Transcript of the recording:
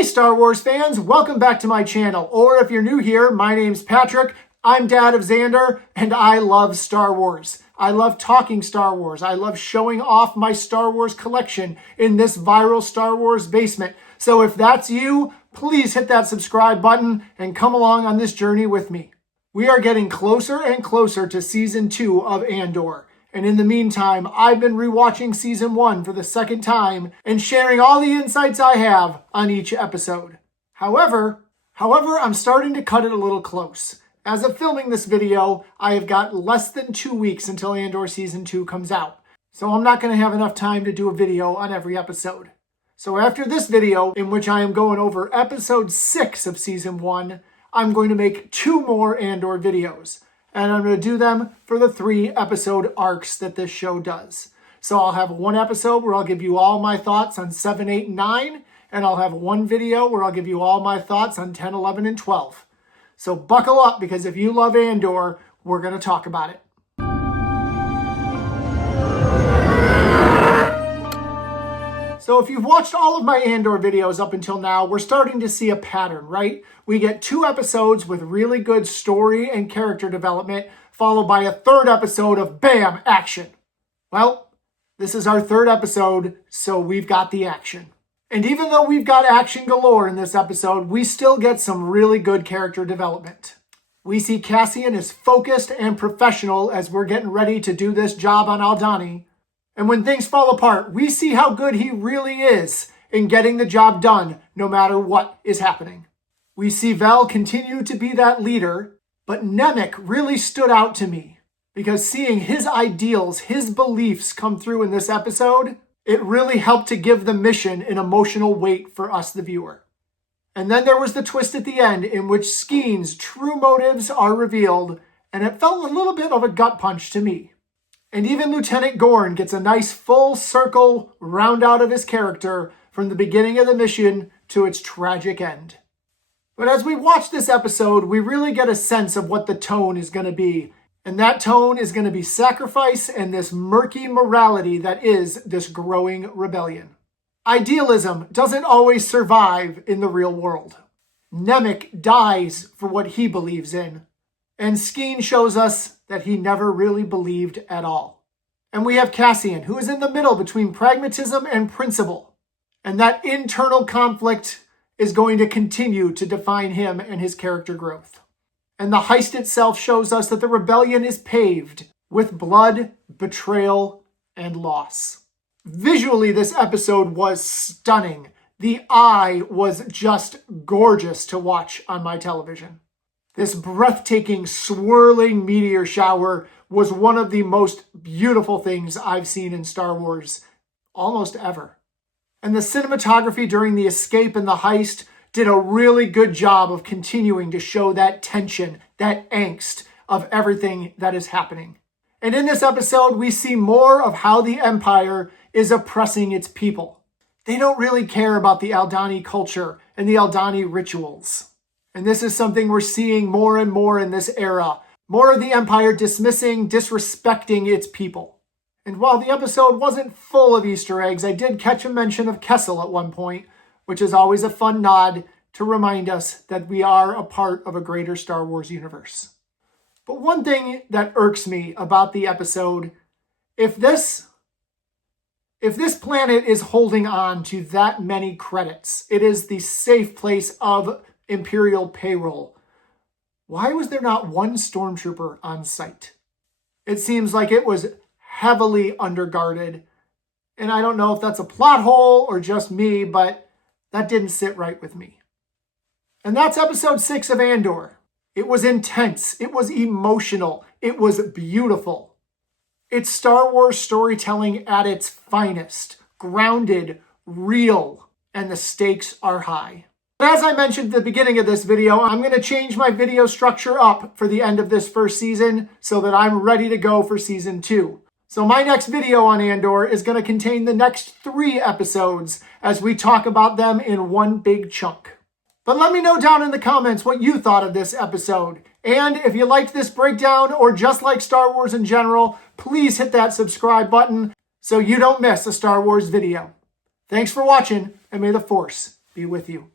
Hey Star Wars fans, welcome back to my channel. Or if you're new here, my name's Patrick, I'm DadOfXander, and I love Star Wars. I love talking Star Wars. I love showing off my Star Wars collection in this viral Star Wars basement. So if that's you, please hit that subscribe button and come along on this journey with me. We are getting closer and closer to Season 2 of Andor. And in the meantime, I've been rewatching Season 1 for the second time and sharing all the insights I have on each episode. However, I'm starting to cut it a little close. As of filming this video, I have got less than 2 weeks until Andor Season 2 comes out. So I'm not going to have enough time to do a video on every episode. So after this video, in which I am going over Episode 6 of Season 1, I'm going to make 2 more Andor videos. And I'm going to do them for the 3 episode arcs that this show does. So I'll have one episode where I'll give you all my thoughts on 7, 8, and 9. And I'll have one video where I'll give you all my thoughts on 10, 11, and 12. So buckle up, because if you love Andor, we're going to talk about it. So if you've watched all of my Andor videos up until now, we're starting to see a pattern, right? We get 2 episodes with really good story and character development, followed by a 3rd episode of BAM! Action. Well, this is our 3rd episode, so we've got the action. And even though we've got action galore in this episode, we still get some really good character development. We see Cassian is focused and professional as we're getting ready to do this job on Aldhani. And when things fall apart, we see how good he really is in getting the job done, no matter what is happening. We see Vel continue to be that leader, but Nemik really stood out to me, because seeing his ideals, his beliefs come through in this episode, it really helped to give the mission an emotional weight for us, the viewer. And then there was the twist at the end in which Skeen's true motives are revealed, and it felt a little bit of a gut punch to me. And even Lieutenant Gorn gets a nice full circle round out of his character from the beginning of the mission to its tragic end. But as we watch this episode, we really get a sense of what the tone is going to be. And that tone is going to be sacrifice and this murky morality that is this growing rebellion. Idealism doesn't always survive in the real world. Nemik dies for what he believes in. And Skeen shows us that he never really believed at all. And we have Cassian, who is in the middle between pragmatism and principle. And that internal conflict is going to continue to define him and his character growth. And the heist itself shows us that the rebellion is paved with blood, betrayal, and loss. Visually, this episode was stunning. The eye was just gorgeous to watch on my television. This breathtaking, swirling meteor shower was one of the most beautiful things I've seen in Star Wars almost ever. And the cinematography during the escape and the heist did a really good job of continuing to show that tension, that angst of everything that is happening. And in this episode, we see more of how the Empire is oppressing its people. They don't really care about the Aldhani culture and the Aldhani rituals. And this is something we're seeing more and more in this era. More of the Empire dismissing, disrespecting its people. And while the episode wasn't full of Easter eggs, I did catch a mention of Kessel at one point, which is always a fun nod to remind us that we are a part of a greater Star Wars universe. But one thing that irks me about the episode, if this planet is holding on to that many credits, it is the safe place of Imperial payroll. Why was there not one stormtrooper on site? It seems like it was heavily underguarded. And I don't know if that's a plot hole or just me, but that didn't sit right with me. And that's episode 6 of Andor. It was intense. It was emotional. It was beautiful. It's Star Wars storytelling at its finest. Grounded, real, and the stakes are high. As I mentioned at the beginning of this video, I'm going to change my video structure up for the end of this first season so that I'm ready to go for Season 2. So my next video on Andor is going to contain the next 3 episodes as we talk about them in one big chunk. But let me know down in the comments what you thought of this episode. And if you liked this breakdown or just like Star Wars in general, please hit that subscribe button so you don't miss a Star Wars video. Thanks for watching, and may the Force be with you.